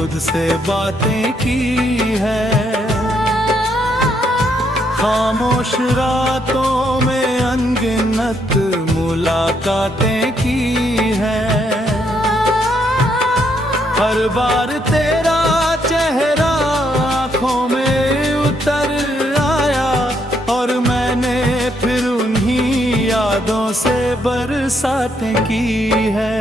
खुद से बातें की है। खामोश रातों में अनगिनत मुलाकातें की है। हर बार तेरा चेहरा आँखों में उतर आया और मैंने फिर उन्हीं यादों से बरसातें की है।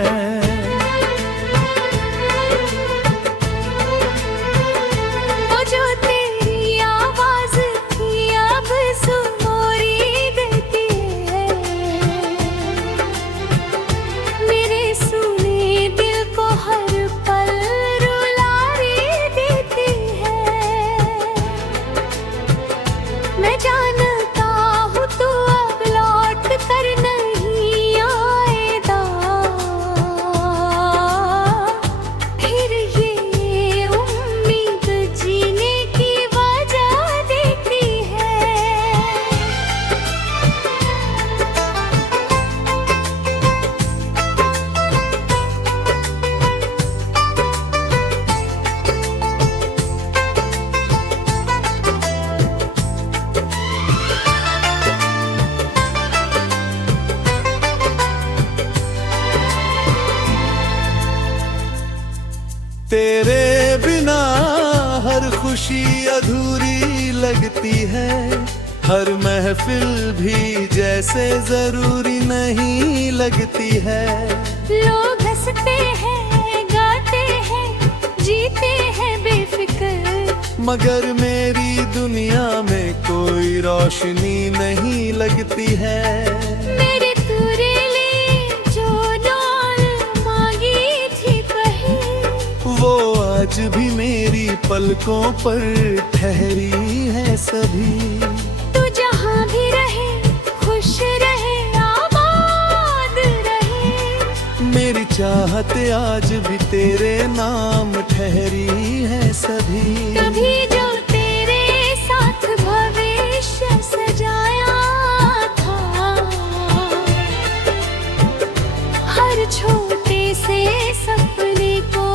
तेरे बिना हर खुशी अधूरी लगती है। हर महफिल भी जैसे जरूरी नहीं लगती है। लोग हंसते हैं, गाते हैं, जीते हैं बेफिक्र, मगर मेरी दुनिया में कोई रोशनी नहीं लगती है। मेरे आज भी मेरी पलकों पर ठहरी है सभी। तू जहाँ भी रहे खुश रहे आबाद रहे। मेरी चाहत आज भी तेरे नाम ठहरी है सभी। कभी जो तेरे साथ भविष्य सजाया था, हर छोटे से सपने को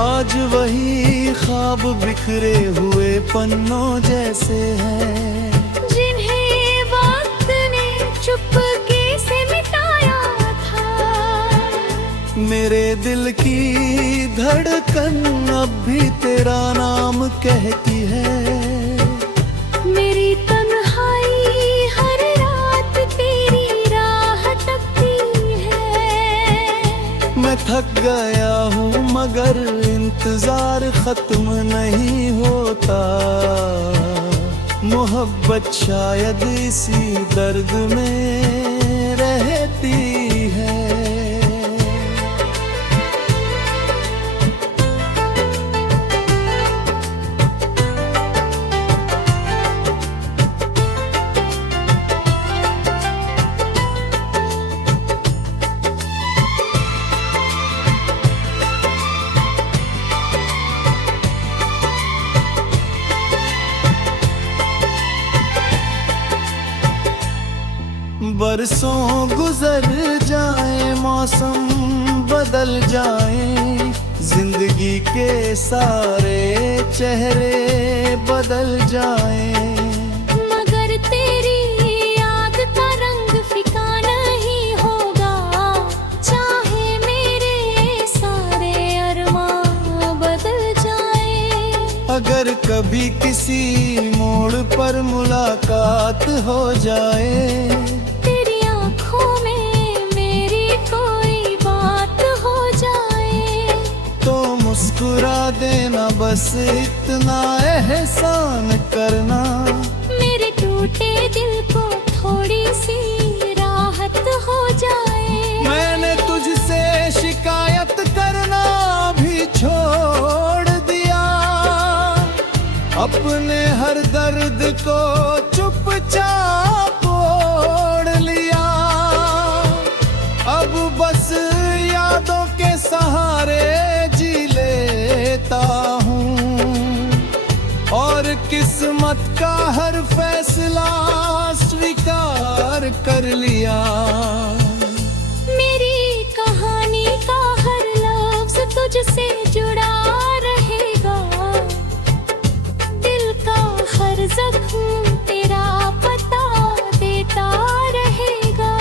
आज वही ख्वाब बिखरे हुए पन्नों जैसे हैं, जिन्हें वक्त ने चुपके से मिटाया था। मेरे दिल की धड़कन अब भी तेरा नाम कहती है। मेरी तन्हाई हर रात तेरी राह तकती है। मैं थक गया हूँ मगर इंतजार खत्म नहीं होता। मोहब्बत शायद इसी दर्द में रहती है। बरसों गुजर जाए, मौसम बदल जाए, जिंदगी के सारे चेहरे बदल जाए, मगर तेरी याद का रंग फिका नहीं होगा। चाहे मेरे सारे अरमां बदल जाए। अगर कभी किसी मोड़ पर मुलाकात हो जाए, मुस्कुरा देना, बस इतना एहसान करना। मेरे टूटे दिल को थोड़ी सी राहत हो जाए। मैंने तुझसे शिकायत करना भी छोड़ दिया, अपने हर दर्द को चुपचाप ओढ़ लिया। अब बस यादों के सहारे और किस्मत का हर फैसला स्वीकार कर लिया। मेरी कहानी का हर लफ्ज तुझसे जुड़ा रहेगा, दिल का हर जख्म तेरा पता देता रहेगा।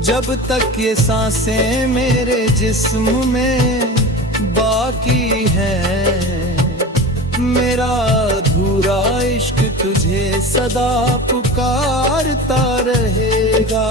जब तक ये सांसें मेरे जिस्म में बाकी है, मेरा अधूरा इश्क तुझे सदा पुकारता रहेगा।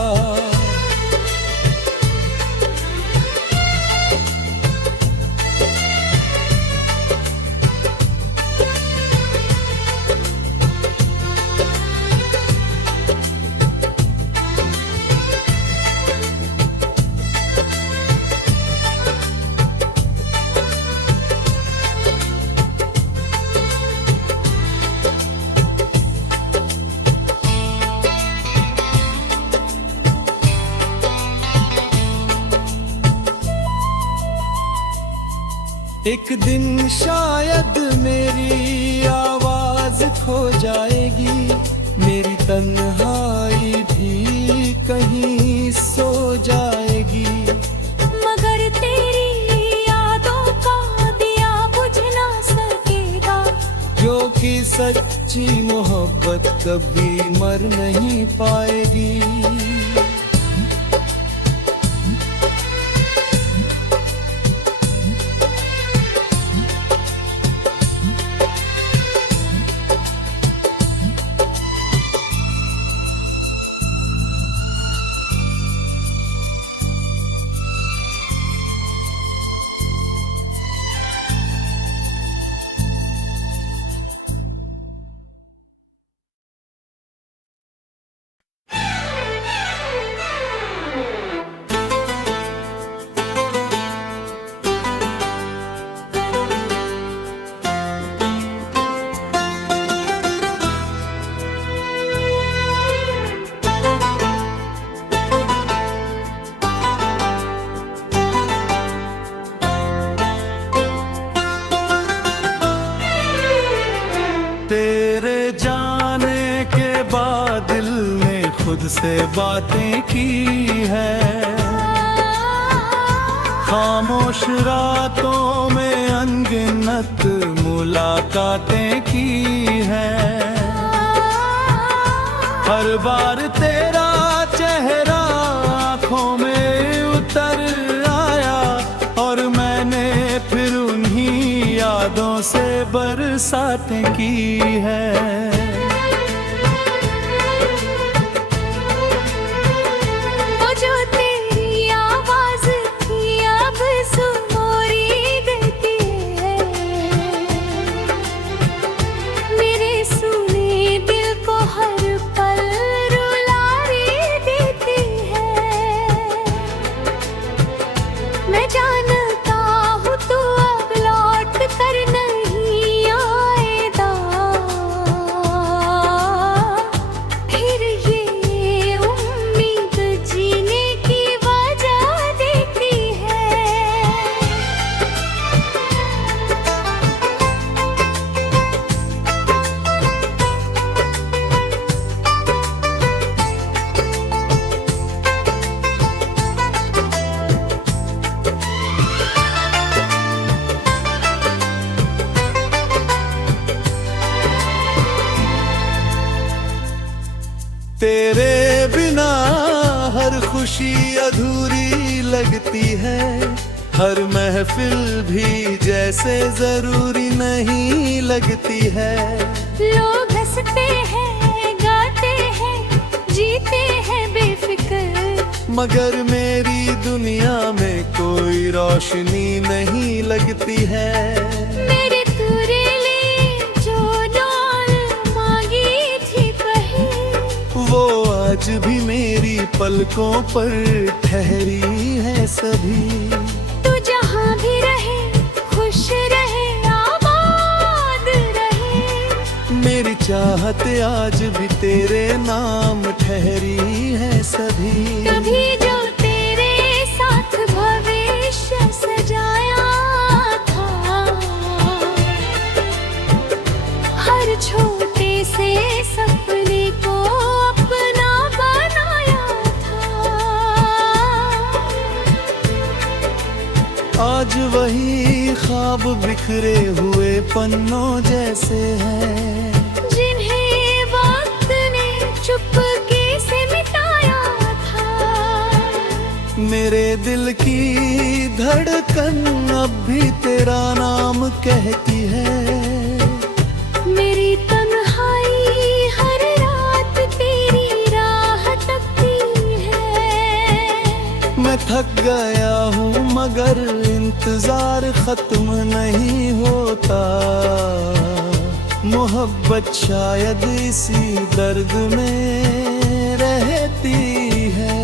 एक दिन शायद मेरी आवाज खो जाएगी, मेरी तन्हाई भी कहीं सो जाएगी। मगर तेरी यादों का दिया बुझ ना सकेगा, जो कि सच्ची मोहब्बत कभी मर नहीं पाएगी। तेरे जाने के बाद दिल ने खुद से बातें की है, खामोश रातों में अनगिनत मुलाकातें की है। हर बार तेरा चेहरा आँखों में उतर आया, और मैंने फिर उन्हीं यादों से बरसातें की है। वो जो तेरी आवाज थी अब सुमोरी देती है, मेरे सुने दिल को हर पल रुलारी देती है। मैं जानता हूँ तू अब लौट कर नहीं आएगा, फिर ये उम्मीद जीने की वजह देती है। तेरे बिना हर खुशी अधूरी लगती है, हर महफिल भी जैसे जरूरी नहीं लगती है। लोग हंसते हैं, गाते हैं, जीते हैं बेफिक्र, मगर मेरी दुनिया में कोई रोशनी नहीं लगती है। मेरे तुरे ले जो डोल मांगी थी कहीं, वो आज भी मेरी पलकों पर ठहरी है सभी। तू जहाँ भी रहे खुश रहे आबाद रहे, मेरी चाहत आज भी तेरे नाम ठहरी है सभी। कभी जो तेरे साथ भविष्य सजाया था, हर छोटे से सपने को अपना आज वही ख्वाब बिखरे हुए पन्नों जैसे हैं, जिन्हें वक्त ने चुपके से मिटाया था। मेरे दिल की धड़कन अब भी तेरा नाम कहती है। मेरी तन्हाई हर रात तेरी राह तकती है। मैं थक गया हूँ मगर इंतजार खत्म नहीं होता। मोहब्बत शायद इसी दर्द में रहती है।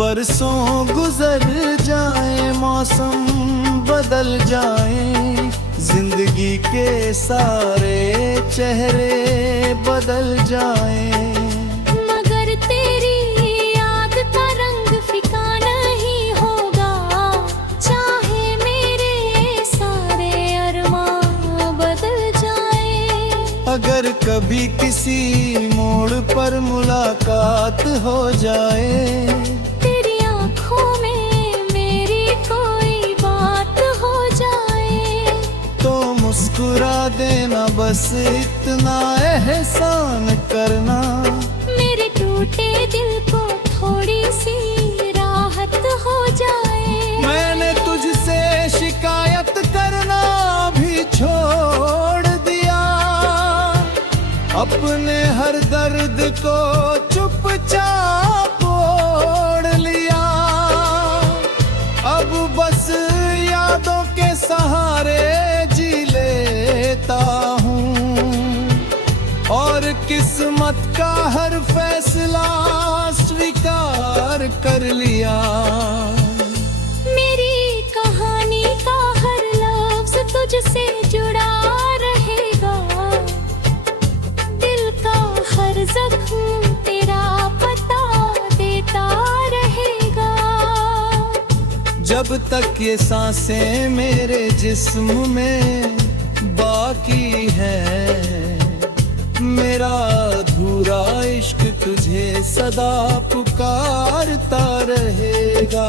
बरसों गुजर जाए, मौसम बदल जाए, जिंदगी के सारे चेहरे बदल जाए, मगर तेरी याद का रंग फीका नहीं होगा। चाहे मेरे सारे अरमां बदल जाए। अगर कभी किसी मोड़ पर मुलाकात हो जाए, तेरी आंखों में मेरी कोई बात हो जाए, तो मुस्कुरा देना, बस इतना एहसान करना। मेरे टूटे दिल को थोड़ी सी राहत हो जाए। मैंने तुझसे शिकायत करना भी छोड़ दिया, अपने हर दर्द को चुपचाप ओढ़ लिया। अब बस यादों के सहारे जी लेता हूँ, और किस्मत का हर फैसला स्वीकार कर लिया। मेरी कहानी का हर लफ्ज तुझसे जुड़ा रहेगा। दिल का हर जख्म तेरा पता देता रहेगा। जब तक ये सांसें मेरे जिस्म में बाकी है, मेरा अधूरा इश्क तुझे सदा पुकारता रहेगा।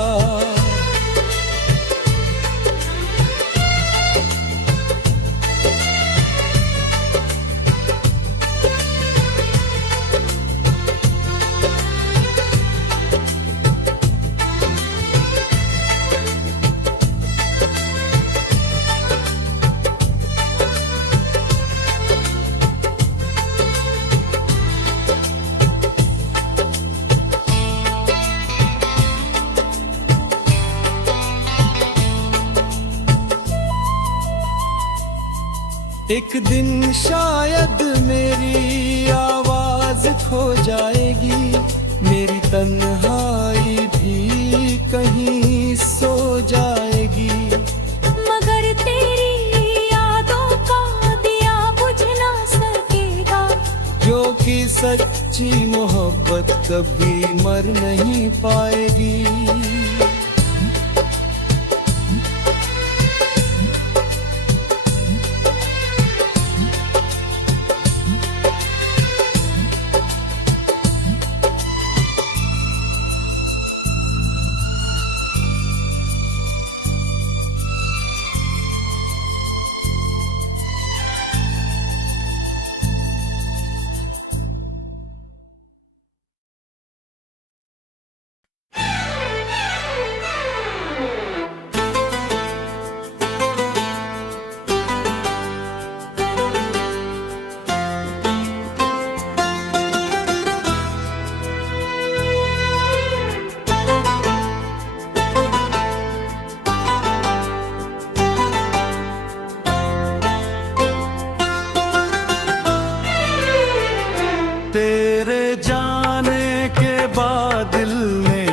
एक दिन शायद मेरी आवाज खो जाएगी, मेरी तन्हाई भी कहीं सो जाएगी, मगर तेरी यादों का दिया बुझ ना सकेगा। जो कि सच्ची मोहब्बत कभी मर नहीं पाएगी।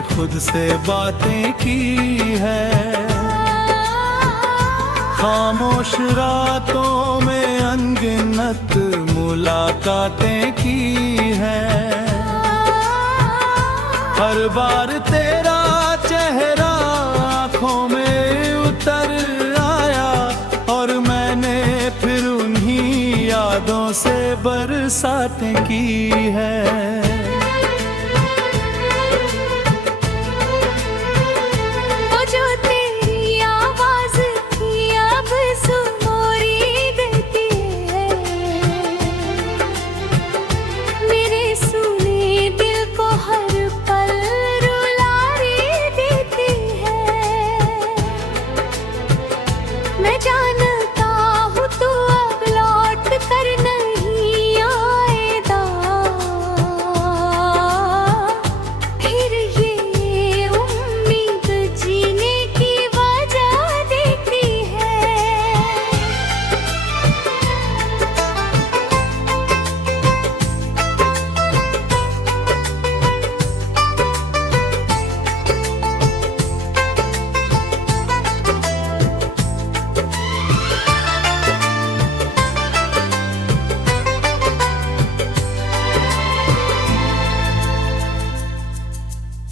खुद से बातें की है, खामोश रातों में अनगिनत मुलाकातें की है। हर बार तेरा चेहरा आँखों में उतर आया और मैंने फिर उन्हीं यादों से बरसातें की है।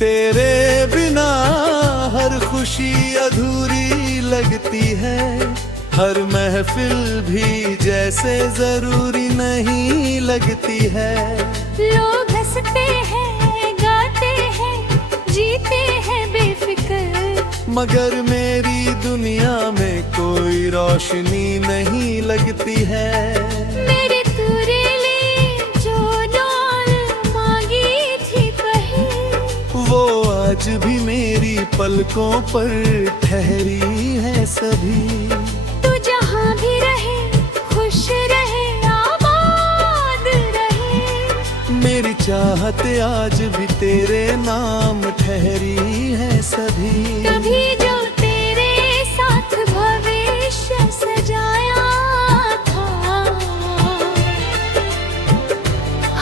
तेरे बिना हर खुशी अधूरी लगती है। हर महफिल भी जैसे जरूरी नहीं लगती है। लोग हंसते हैं, गाते हैं, जीते हैं बेफिक्र, मगर मेरी दुनिया में कोई रोशनी नहीं लगती है। मेरे आज भी मेरी पलकों पर ठहरी है सभी। तू जहाँ भी रहे खुश रहे आबाद रहे। मेरी चाहत आज भी तेरे नाम ठहरी है सभी। कभी जो तेरे साथ भविष्य सजाया था,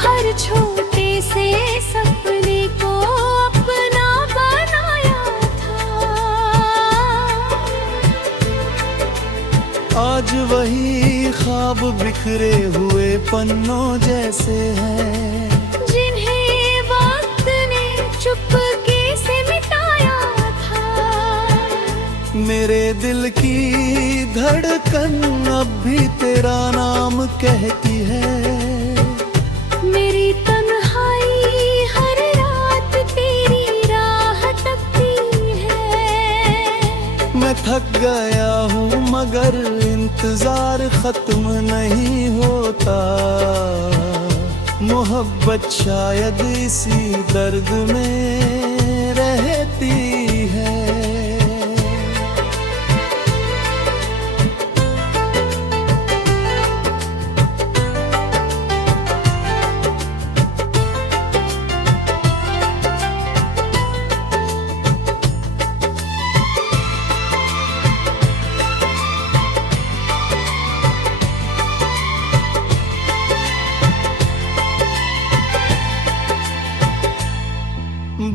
हर छोटे से सपने को आज वही ख्वाब बिखरे हुए पन्नों जैसे हैं, जिन्हें वक्त ने चुपके से मिटाया था। मेरे दिल की धड़कन अब भी तेरा नाम कहती है। मेरी तन्हाई हर रात तेरी राह तकती है। मैं थक गया हूँ मगर इंतजार खत्म नहीं होता। मोहब्बत शायद इसी दर्द में रहती है।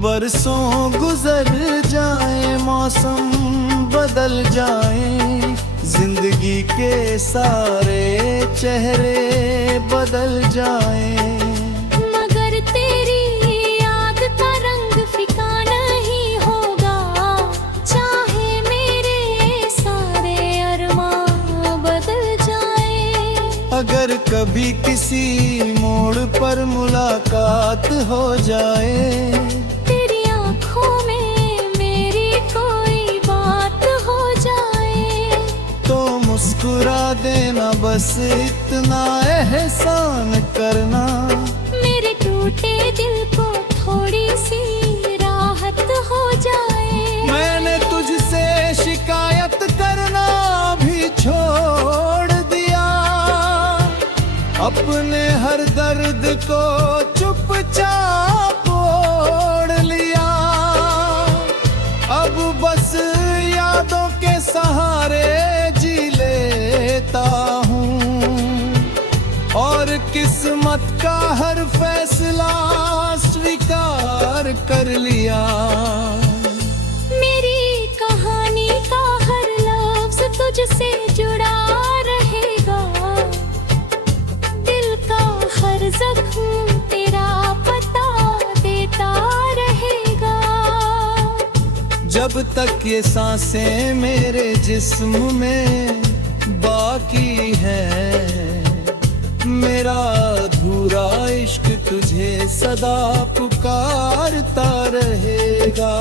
बरसों गुजर जाए, मौसम बदल जाए, जिंदगी के सारे चेहरे बदल जाए, मगर तेरी याद का रंग फिका नहीं होगा। चाहे मेरे सारे अरमां बदल जाए। अगर कभी किसी मोड़ पर मुलाकात हो जाए, मुस्कुरा देना, बस इतना एहसान करना। मेरे टूटे दिल को थोड़ी सी राहत हो जाए। मैंने तुझसे शिकायत करना भी छोड़ दिया, अपने हर दर्द को चुपचाप ओढ़ लिया। अब बस यादों के सहारे और किस्मत का हर फैसला स्वीकार कर लिया। मेरी कहानी का हर लफ्ज तुझसे तक ये सांसें मेरे जिस्म में बाकी है। मेरा अधूरा इश्क तुझे सदा पुकारता रहेगा।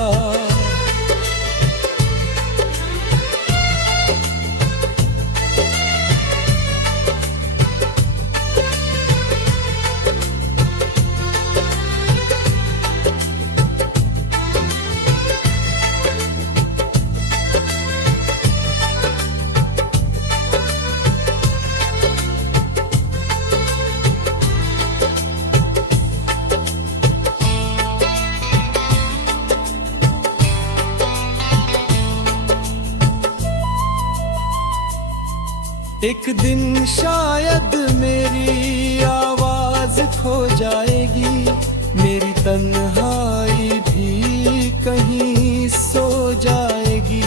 एक दिन शायद मेरी आवाज खो जाएगी, मेरी तन्हाई भी कहीं सो जाएगी।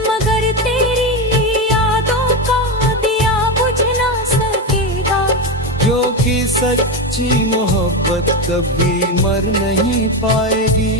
मगर तेरी यादों का दिया बुझ ना सकेगा, जो कि सच्ची मोहब्बत कभी मर नहीं पाएगी।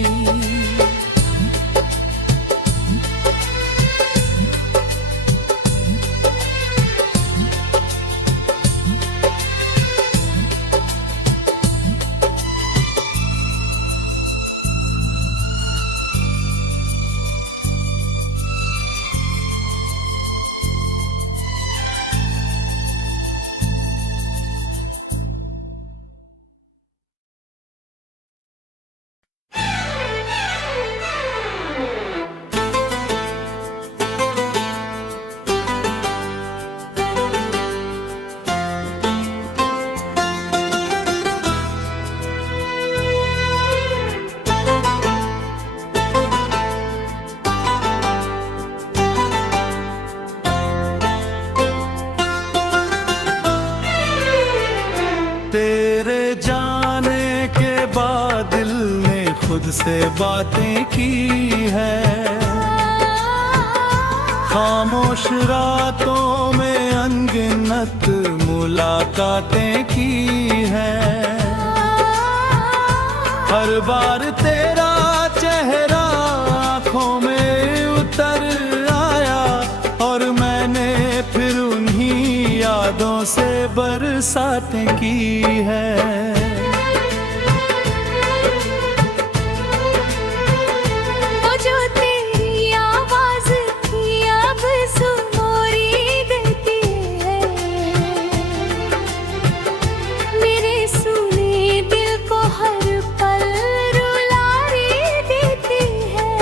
तेरे जाने के बाद दिल ने खुद से बातें की है। खामोश रातों में अनगिनत मुलाकातें की है। हर बार तेरा चेहरा आँखों में उतर आया और मैंने फिर उन्हीं यादों से बरसातें की है। वो जो तेरी आवाज थी अब सुनोरी देती है, मेरे सुने दिल को हर पल रुलारी देती है।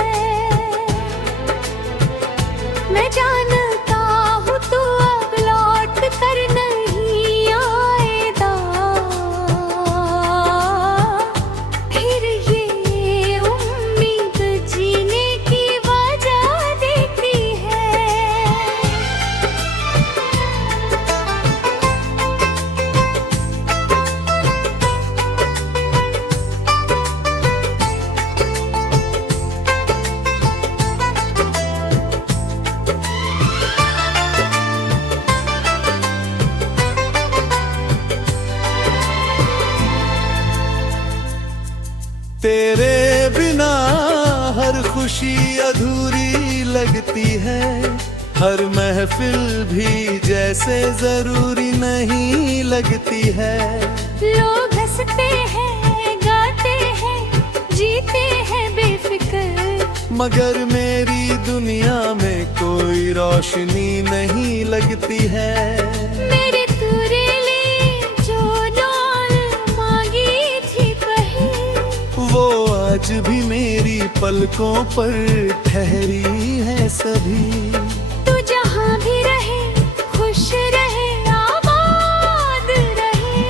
मैं जानता हूँ तू अब लौट कर नहीं आएगा, फिर ये उम्मीद जीने की वजह देती है। तेरे बिना हर खुशी अधूरी लगती है। हर महफिल भी जैसे जरूरी नहीं लगती है। लोग हंसते हैं, गाते हैं, जीते हैं बेफिक्र, मगर मेरी दुनिया में कोई रोशनी नहीं लगती है। मेरे तुरेले जो डोल मांगी थी कहीं, वो आज भी मेरी पलकों पर ठहरी है सभी। तू जहाँ भी रहे खुश रहे आबाद रहे,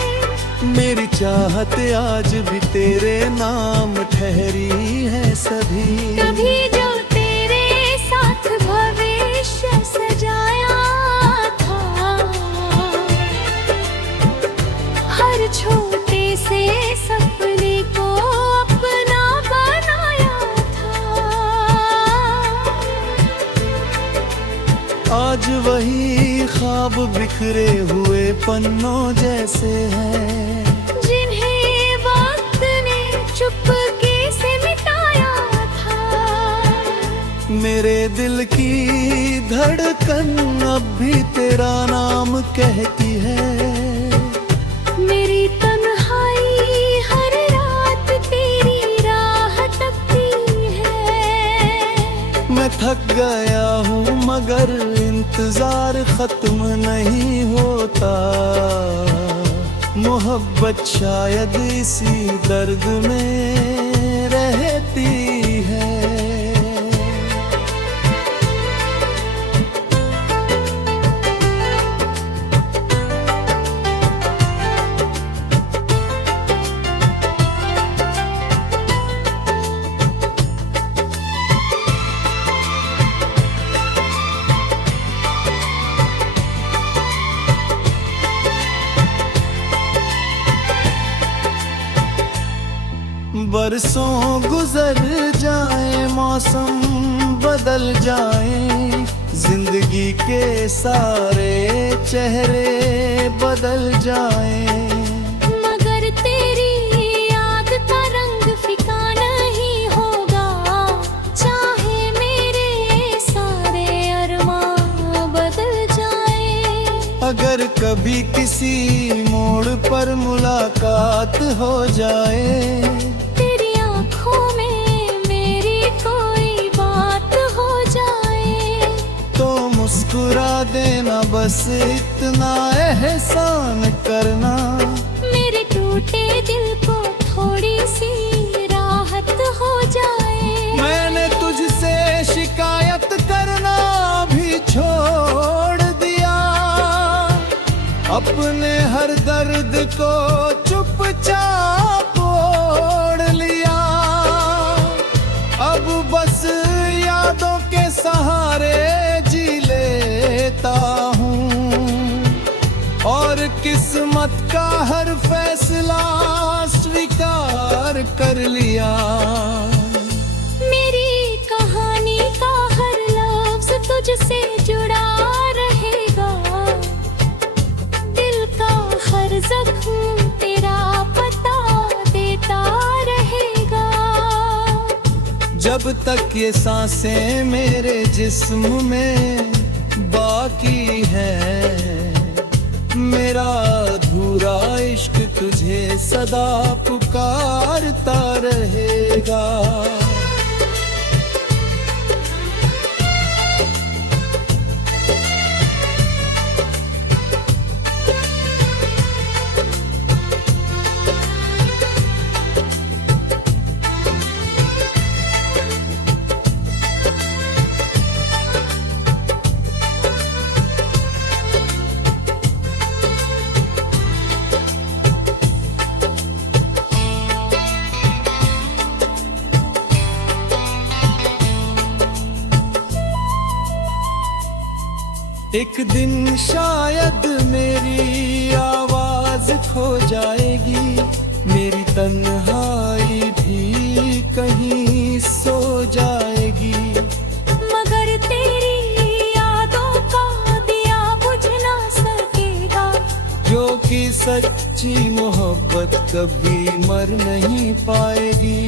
मेरी चाहत आज भी तेरे नाम ठहरी है सभी। कभी जो तेरे साथ भविष्य सजाया था, हर छोटे से सपने को अपना बनाया था। आज वही ख्वाब बिखरे हुए पन्नों जैसे हैं, जिन्हें वक्त ने चुपके से मिटाया था। मेरे दिल की धड़कन अब भी तेरा नाम कहती है। मेरी तन्हाई हर रात तेरी राह तकती है। मैं थक गया हूँ मगर इंतजार खत्म नहीं होता। मोहब्बत शायद इसी दर्द में रहती है। बरसों गुजर जाए, मौसम बदल जाए, जिंदगी के सारे चेहरे बदल जाए, मगर तेरी याद का रंग फीका नहीं होगा। चाहे मेरे सारे अरमां बदल जाए। अगर कभी किसी मोड़ पर मुलाकात हो जाए, मुस्कुरा देना, बस इतना एहसान करना। मेरे टूटे दिल को थोड़ी सी राहत हो जाए। मैंने तुझसे शिकायत करना भी छोड़ दिया। अपने हर दर्द को चुपचाप ओढ़ लिया। अब बस यादों के सहारे और किस्मत का हर फैसला स्वीकार कर लिया। मेरी कहानी का हर लफ्ज तुझसे जुड़ा रहेगा। दिल का हर जख्म तेरा पता देता रहेगा। जब तक ये सांसें मेरे जिस्म में बाकी है, मेरा अधूरा इश्क तुझे सदा पुकारता रहेगा। एक दिन शायद मेरी आवाज खो जाएगी, मेरी तन्हाई भी कहीं सो जाएगी। मगर तेरी यादों का दिया बुझ ना सकेगा। जो कि सच्ची मोहब्बत कभी मर नहीं पाएगी।